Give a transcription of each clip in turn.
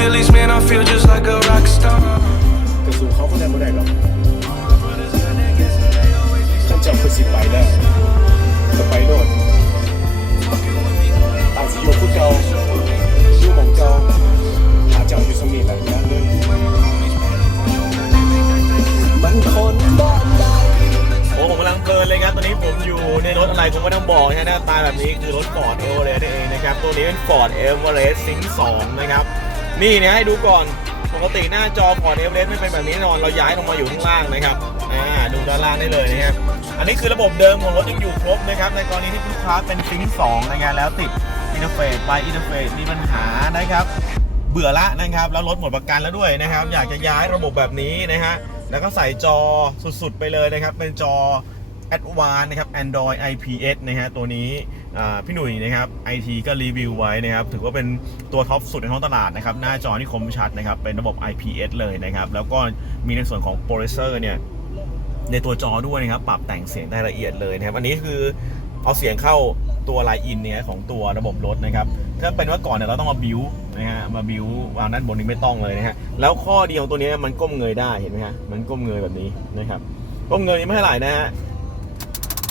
fucking hoes and popping pillies, man, I feel just like a rock star. กระสูเขาก็ได้ไม่ได้หรอกฉันจะไปสิไปแล้วจะไปโน่นต่างสิโยคุเก่าอยู่ของเก่าหาเจ้าอยู่สมีแหละนะเลยมันคนบ้านใดโอ้ผมกำลังเพลินเลยครับตอนนี้ผมอยู่ในรถอะไรผมไม่ต้องบอกนะฮะหน้าตาแบบนี้คือรถ Ford Everest นั่นเองนะครับ ตัวนี้เป็น Ford Everest Sync 2นะครับ นี่นะให้ดูก่อนปกติหน้าจอ Ford Everest ไม่เป็นแบบนี้แน่นอน เราย้ายลงมาอยู่ข้างล่างนะครับอ่าดูด้านล่างได้เลยนะครับอันนี้คือระบบเดิมของรถยังอยู่ครบนะครับในกรณีที่ลูกค้าเป็น Sync 2นะครับแล้วติดอินเทอร์เฟซไปอินเทอร์เฟซมีปัญหานะครับ เบื่อละนะครับแล้วรถหมดประกันแล้วด้วยนะครับ อยากจะย้ายระบบแบบนี้นะฮะแล้วก็ใส่จอสุดๆไปเลยนะครับ เป็นจอ a d v a n c e นะครับ Android IPS นะฮะตัวนี้พี่หนุ่ยนะครับ IT ก็รีวิวไว้นะครับ ถือว่าเป็นตัวท็อปสุดในท้องตลาดนะครับ หน้าจอที่คมชัดนะครับ เป็นระบบ IPS เลยนะครับ แล้วก็มีในส่วนของโปรเซสเซอร์เนี่ย ในตัวจอด้วยนะครับ ปรับแต่งเสียงได้ละเอียดเลยนะครับ อันนี้คือเอาเสียงเข้าตัวไลน์อินเนี่ยของตัวระบบรถนะครับ ถ้าเป็นว่าก่อนเนี่ยเราต้องมาบิวนะฮะมาบิววางด้านบนนี้ไม่ต้องเลยนะฮะแล้วข้อดีของตัวนี้มันก้มเงยได้เห็นไหมฮะมันก้มเงยแบบนี้นะครับก้มเงยนี่ไม่เท่าไหร่นะฮะ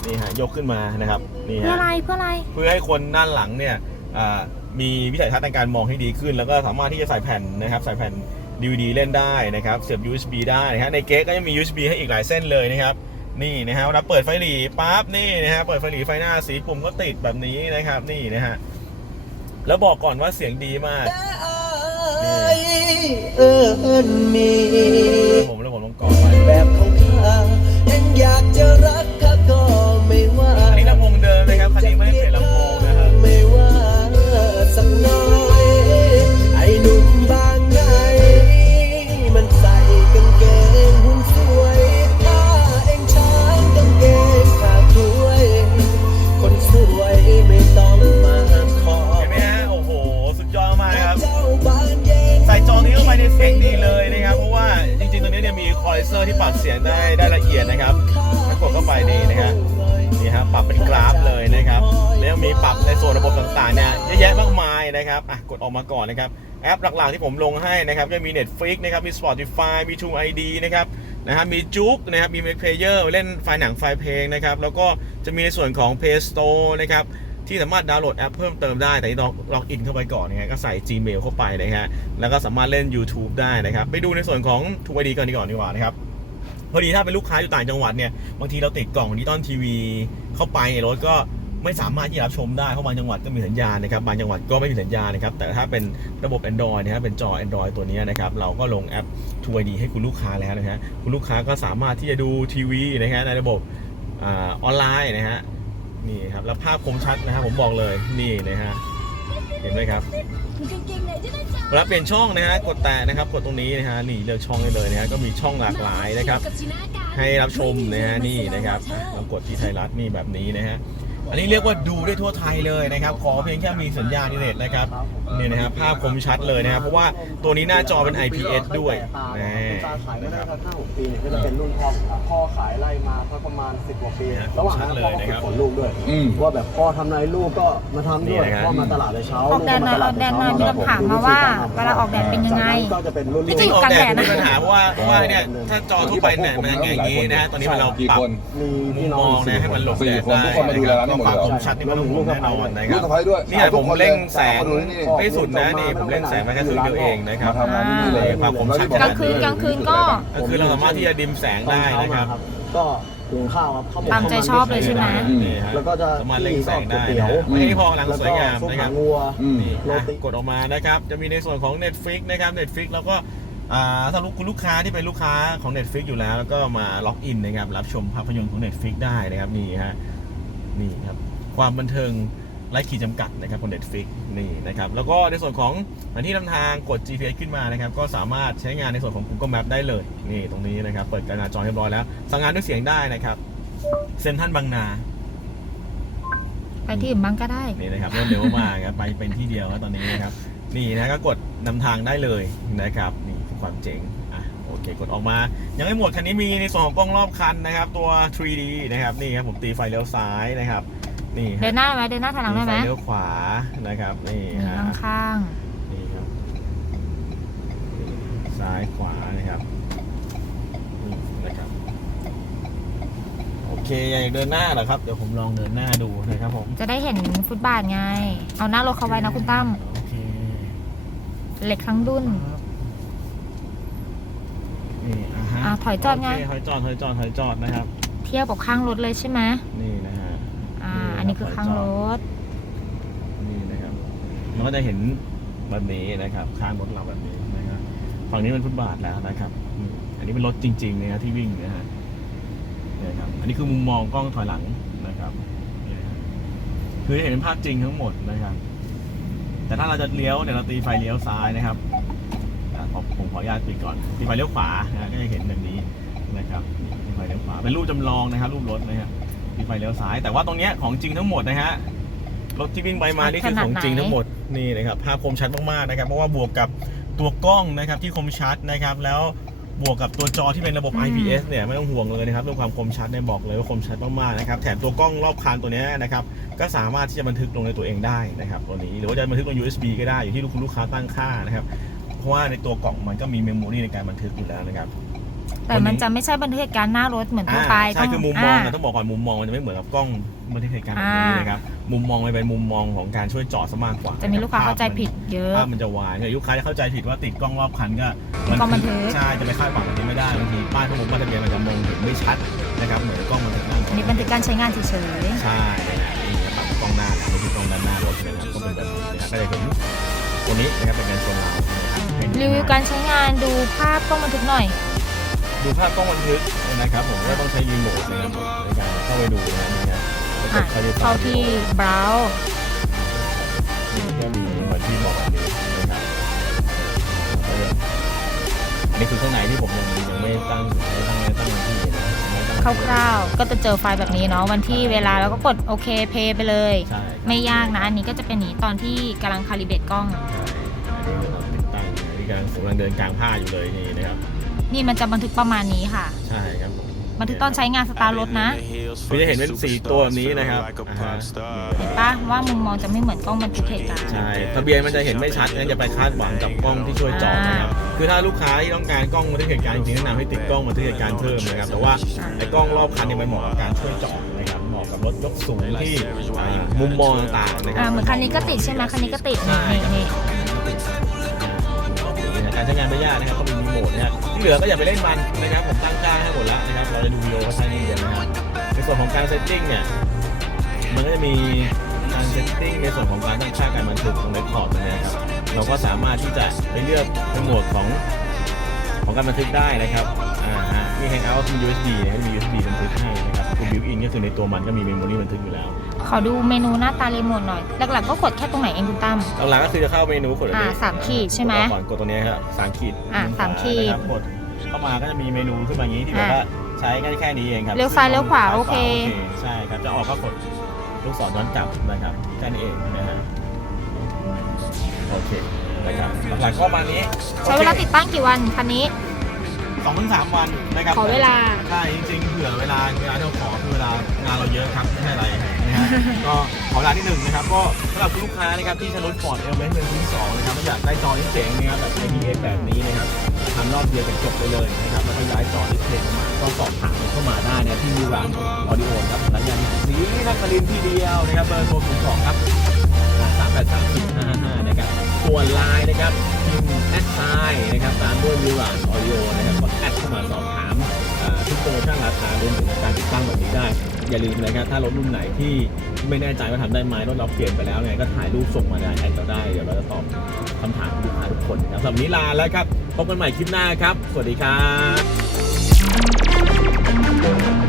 นี่ฮะยกขึ้นมานะครับนี่เพื่อฮะอะไรเพื่ออะไร เพื่อให้คนด้านหลังเนี่ยอ่ามีวิสัยทัศน์ในการมองให้ดีขึ้น แล้วก็สามารถที่จะใส่แผ่นนะครับใส่แผ่น DVD เล่นได้นะครับเสียบ USB ได้นะฮะในเก๊กก็ยังมี USB ให้อีกหลายเส้นเลยนะครับนี่นะฮะเวลาเปิดไฟหลีปั๊บนี่นะฮะเปิดไฟหลีไฟหน้าสีปุ่มก็ติดแบบนี้นะครับนี่นะฮะแล้วบอกก่อนว่าเสียงดีมากเออเอิ้นมี ผมแล้วผมต้องกรอกไป แบบของข้ายังอยากจะ เนี่ยมีคอลเซอร์ที่ปรับเสียงได้ได้ละเอียดนะครับถ้ากดเข้าไปนี่นะฮะนี่ฮะปรับเป็นกราฟเลยนะครับแล้วมีปรับในส่วนระบบต่างๆเนี่ยเยอะแยะมากมายนะครับอะกดออกมาก่อนนะครับแอปหลักๆที่ผมลงให้นะครับก็มี Netflix นะครับมี Spotify มี True ID นะครับนะฮะมีจุ๊กนะครับมี Mac Player เล่นไฟล์หนังไฟล์เพลงนะครับแล้วก็จะมีในส่วนของ Play Store นะครับ ที่สามารถดาวน์โหลดแอปเพิ่มเติมได้ แต่ที่ต้องล็อกอินเข้าไปก่อนนะฮะก็ใส่ Gmail เข้าไปนะฮะแล้วก็สามารถเล่น YouTube ได้นะครับ ไปดูในส่วนของทูไอดีก่อนดีก่อนดีกว่านะครับพอดีถ้าเป็นลูกค้าอยู่ต่างจังหวัดเนี่ยบางทีเราติดกล่องดิจิตอลทีวีเข้าไปในรถก็ไม่สามารถที่รับชมได้เพราะบางจังหวัดก็มีสัญญาณนะครับบางจังหวัดก็ไม่มีสัญญาณนะครับแต่ถ้าเป็นระบบ Android นะครับเป็นจอ Android ตัวนี้นะครับเราก็ลงแอป True ID ให้คุณลูกค้าแล้วนะฮะคุณลูกค้าก็สามารถที่จะดูทีวีนะฮะในระบบออนไลน์นะฮะ นี่ครับแล้วภาพคมชัดนะครับผมบอกเลยนี่นะฮะเห็นไหมครับเวลาเปลี่ยนช่องนะฮะกดแตะนะครับกดตรงนี้นะฮะนี่เลือกช่องได้เลยนะฮะก็มีช่องหลากหลายนะครับ ให้รับชมนะฮะนี่นะครับแล้วกดที่ไทยรัฐนี่แบบนี้นะฮะ อันนี้เรียกว่าดูได้ทั่วไทยเลยนะครับ ขอเพียงแค่มีสัญญาณอินเทอร์เน็ตนะครับนี่นะครับภาพคมชัดเลยนะครับ เพราะว่าตัวนี้หน้าจอเป็น IPS ด้วยคุณนี่ตาขายมาได้สักห้าหกปีเนี่ยก็จะเป็นรุ่นพ่อพ่อขายไล่มาสักประมาณสิบกว่าปีนะระหว่างชันั้ดนเลพ่อยก็นะฝึครักบฝนลูกด้วยอืมว่าแบบพ่อทำนายลูกก็มาทำด้วยนี่นะครับพ่อมาตลาดแต่เช้าออกแดดหน่อยออกแดดหน่อยมีคำถามมาว่าเวลาออกแดดเป็นยังไงจากนั้นก็จะเป็นรุ่นพี่จจะริงอยู่ออกกลางแดแดดดมีนะปัญหาเพราะว่าเพราะว่าเนี่ยถ้าจอทั่วไปเนี่ยมันจะอย่างนี้นะฮะตอนนี้มันเรากี่ปรับคนมีมุพี่มน้อมงองนะให้มันหลบสี่แดดคนได้ทุกคนมาดูแลร้านนี้หมดความเลยเหรอคมชัดนี่มันต้องผมแน่นอนนะคลูรักบ สะพ้ายด้วยเนี่ยผมเร่งแสงมาดูที่นี่ไม่สุดนะนี่ผมเร่งแสงไปแค่ครึ่งเดียวเองนะครับ มาทำงานที่นี่เลยความคมชัด กลางคืนกลางคืนก็ ก็คือเราสามารถที่จะดิมแสงได้นะครับ ก็หุงข้าวครับข้าวหมกตามใจชอบเลยใช่ไหม นี่ฮะแล้วก็จะสามารถเร่งแสงได้ก๋วยเตี๋นะยวฮะไม่ให้พอหลังสวยงามแล้วก็ซุปนะคหารับงวัว อืม นี่โรอะตีกดออกมานะครับ จะมีในส่วนของ Netflix นะครับ Netflix แล้วก็อ่าถ้าลูกคุณลูกค้าที่เป็นลูกค้าของ Netflix อยู่แล้ว แล้วก็มาล็อกอินนะครับ รับชมภาพยนตร์ของ Netflix ได้นะครับนี่ฮะ นี่ครับความบันเทิงไร้ขีดจำกัดนะครับของ Netflix นี่นะครับแล้วก็ในส่วนของแผนที่นำทางกด GPS ขึ้นมานะครับก็สามารถใช้งานในส่วนของ Google Map ได้เลยนี่ตรงนี้นะครับเปิดการหน้าจอเรียบร้อยแล้ว สั่งงานด้วยเสียงได้นะครับเซ็นทรัลบางนาไปที่อื่นบ้างก็ได้นี่นะครับรวดเร็วมากครับไปเป็นที่เดียวครับตอนนี้นะครับนี่นะก็กดนำทางได้เลยนะครับนี่คือความเจ๋งอะโอ เคกดออกมา ยังไม่หมดคันนี้มีในส่วนของกล้องรอบคันนะครับ ตัว 3D นะครับนี่ครับผมตีไฟเลี้ยวซ้ายนะครับ นี่เดินหน้าไหมเดินหน้าถอยหลังได้ไหมตีฟเลี้ยวขวานะครับนี่นี่ฮะข้างนี่ครับซ้ายขวานะครับนี่นะครับโอเคอยากเดินหน้าเหรอครับเดี๋ยวผมลองเดินหน้าดูนะครับผมจะได้เห็นฟุตบาทไง เอาหน้ารถเขาไว้นะคุณตั้มโอเคเหล็กทั้งดุน นี่อะฮะอะถอยจอดไง โเคถอยจอดถอยจอดถอยจอดนะครับ เทียบกับข้างรถเลยใช่ไหมนี่นะฮะ อ่าอันนี้คือข้างรถ นี่นะครับมันก็จะเห็นแบบนี้นะครับข้างรถเราแบบนี้นะครับฝั่งนี้เป็นฟุตบาทแล้วนะครับอืมอันนี้เป็นรถจริงๆนะฮะที่วิ่งนะฮะเนี่ยครับอันนี้คือมุมมองกล้องถอยหลังนะครับนี่นะฮะคือจะเห็นเป็นภาพจริงทั้งหมดนะครับ แต่ถ้าเราจะเลี้ยวเนี่ยเราตีไฟเลี้ยวซ้ายนะครับ อะผมผมขออนุญาตปิดก่อนตีไฟเลี้ยวขวานะฮะก็จะเห็นแบบนี้นะครับตีไฟเลี้ยวขวาเป็นรูปจำลองนะครับ รูปรถนะฮะตีไฟเลี้ยวซ้าย แต่ว่าตรงเนี้ยของจริงทั้งหมดนะฮะรถที่วิ่งไปมานี่คือของจริงทั้งหมดนี่นะครับภาพคมชัดมากๆนะครับเพราะว่าบวกกับตัวกล้องนะครับที่คมชัดนะครับ แล้วบวกกับตัวจอที่เป็นระบบอืม IPS เนี่ยไม่ต้องห่วงเลยนะครับเรื่องความคมชัดเนี่ยบอกเลยว่าคมชัดมากๆนะครับแถมตัวกล้องรอบคันตัวเนี้ยนะครับก็สามารถที่จะบันทึกลงในตัวเองได้นะครับตัวนี้หรือว่าจะบันทึกลง USB ก็ได้อยู่ที่ลูกคุณลูกค้าตั้งค่านะครับ เพราะว่าในตัวกล่องมันก็มีเมมโมรีในการบันทึกอยู่แล้วนะครับแต่มันจะไม่ใช่บันทึกเหตุการณ์หน้ารถเหมือนทั่วไปอ่าใช่คือมุมมองานะต้องบอกก่อนมุมมองมันจะไม่เหมือนกับกล้องบันทึกเหตุการณ์แบบนี้อ่านนะครับมุมมองมันเป็นมุมมองของการช่วยจอดซะมากกว่า จะมีลูกค้าเข้าใจผิดเยอะภาพมันจะวายเนี่ยลูกค้าจะเข้าใจผิดว่าติดกล้องรอบคันก็กล้องบันทึกใช่จะไปคาดหวังแบบนี้ไม่ได้บางทีป้ายข้อมูลป้ายทะเบียนมันจะมองเห็นไม่ชัดนะครับเหมือนกล้องบันทึกหน้ารถอันนี้บันทึกการใช้งานเฉยใช่นี่นะครับกล้องหน้าไม่ใช่กล้องด้านหน้ารถนะครับก็เป็นแบบนี้นะครับก็จะเห็นตัวนี้นะครับเป็นการชนเรานะค รับๆรีวิวการใช้งานดูภาพกล้องบันทึกหน่อย ดูภาพกล้องบันทึกนะครับผมก็ต้องใช้รีโมทนะครับในการเข้าไปดูนะนี่นะอะเข้าที่ browse นี่ก็มีเหมือนที่บอกแบบนี้นะครับแล้วก็อันนี้คือข้างในที่ผมยังยังไม่ตั้งไม่ตั้งไม่ตั้งวันที่นะไม่ตั้งคร่าวๆก็จะเจอไฟล์แบบนี้เนาะวันที่เวลาแล้วก็กดโอเคเพย์ไปเลยใช่ไม่ยากนะ อันนี้ก็จะเป็นหนีตอนที่กำลังคาลิเบตกล้อง กำลังกำลังเดินกลางผ้าอยู่เลยนี่นะครับนี่มันจะบันทึกประมาณนี้ค่ะ ใช่ครับผมบันทึกตอนใช้งานสตาร์ทรถนะคือจะเห็นเป็นสีตัวแบบนี้นะครับอ่าฮะเห็นปะว่ามุมมองจะไม่เหมือนกล้องบันทึกเหตุการณ์ใช่ทะเบียนมันจะเห็นไม่ชัดงั้นอย่าไปคาดหวังกับกล้องที่ช่วยจอนะครับคือถ้าลูกค้าที่ต้องการกล้องบันทึกเหตุการณ์จริงๆแนะนำให้ติดกล้องบันทึกเหตุการณ์เพิ่มนะครับแต่ว่าไอ้กล้องรอบคันเนี่ยมันเหมาะกับการช่วยจอนะครับเหมาะกับรถยกสูงที่อ่ามุมมองต่างๆนะครัอ่าเหมือนคันนี้ก็ติดใช่ไหมคันนี้ก็ติดใช่นี่ครับนี่ ยากนะครับก็มีโหมดนะฮะที่เหลือก็อย่าไปเล่นมันนะครับผมตั้งค่าให้หมดแล้วนะครับเราจะดูวิดีโอก็ใช้นี่เดียวนะครับในส่วนของการเซตติ้งเนี่ยมันก็จะมีการเซตติ้งในส่วนของการตั้งค่าการบันทึกของเรคคอร์ดตรงนี้ครับเราก็สามารถที่จะไปเลือกในโหมดของ ของการบันทึกได้นะครับอ่าฮะมี Hangout มี USB นะครับมี USB บันทึกให้นะครับคือ built-in ก็คือในตัวมันก็มีเมมโมรีบันทึกอยู่แล้ว ขอดูเมนูหน้าตารีโมทหน่อย หลักๆก็กดแค่ตรงไหนเองคุณตั้ม หลังๆก็คือจะเข้าเมนูกดอันนี้อ่าสามขีดใช่ไหมกดก่อนกดตัวนี้ครับสามขีดอ่าสามขีดนะครับกดเข้ามาก็จะมีเมนูขึ้นมาอย่างนี้ที่แบบว่าใช้แค่แค่นี้เองครับเลี้ยวซ้ายเลี้ยวขวาโอเค ใช่ครับจะออกก็กดลูกศรย้อนกลับนะครับแค่นี้เองนะฮะโอเค นะครับหลังๆก็ประมาณนี้ใช้เวลาติดตั้งกี่วันคันนี้ สองถึงสามวันนะครับขอเวลา ใช่จริงๆเผื่อเวลาเวลาที่เราขอคือเวลางานเราเยอะครับไม่ใช่อะไรนะฮะ ก็ขอเวลาที่หนึ่งนะครับก็สำหรับคุณลูกค้านะครับที่ใช้รถฟอร์ดเอลเมนต์เป็นที่สองนะครับไม่อยากได้จอที่เจ๋งนะครับแบบ IPS แบบนี้นะครับทำรอบเดียวกันจบไปเลยนะครับแล้วก็ย้ายจอที่เพลงเข้ามาก็สอบถามเข้ามาได้นะที่มีร้านออดิโอครับสัญญาณสีนักคลินที่เดียวนะครับเบอร์โทรศูนย์สองครับสามแปดสามสี่ห้าห้านะครับ ส่วนไลน์นะครับพิมพ์แอดไซน์นะครับตามด้วยมีร้านออดิโอนะครับก็แอดเข้ามาสอบถามทุกโปรโมชั่นราคารวมถึงการติดตั้งแบบนี้ได้ อย่าลืมนะครับถ้ารถรุ่นไหนที่ไม่แน่ใจว่าทำได้ไหมรถเราเปลี่ยนไปแล้วเนี่ยก็ถ่ายรูปส่งมาได้แอดเราได้เดี๋ยวเราจะตอบคำถามลูกค้าทุกคนนะครับสำหรับวันนี้ลาแล้วครับพบกันใหม่คลิปหน้าครับ สวัสดีครับ